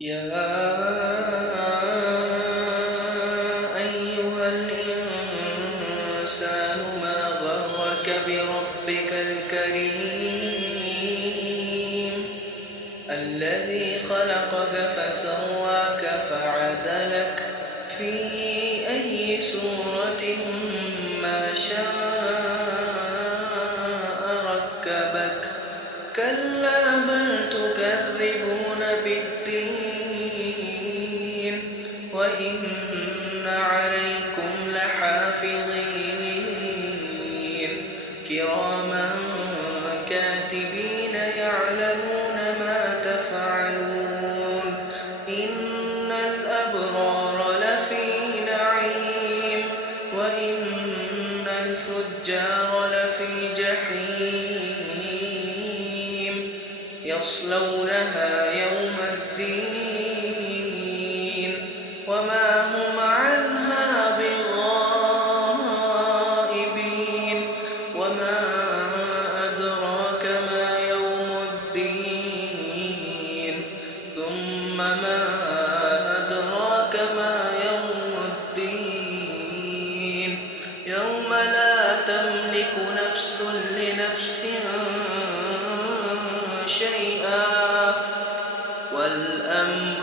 يا أيها الإنسان ما غرك بربك الكريم الذي خلقك فسواك فعدلك في أي صورة ما شاء ركبك. كلا بل تكذبون بالدين وإن عليكم لحافظين كراما كاتبين يعلمون ما تفعلون. إن الأبرار لفي نعيم وإن الفجار لفي جحيم يصلونها يوم الدين وما هم عنها بغائبين. وما أدراك ما يوم الدين ثم ما أدراك ما يوم الدين يوم لا تملك نفس لنفس شيئا والأمر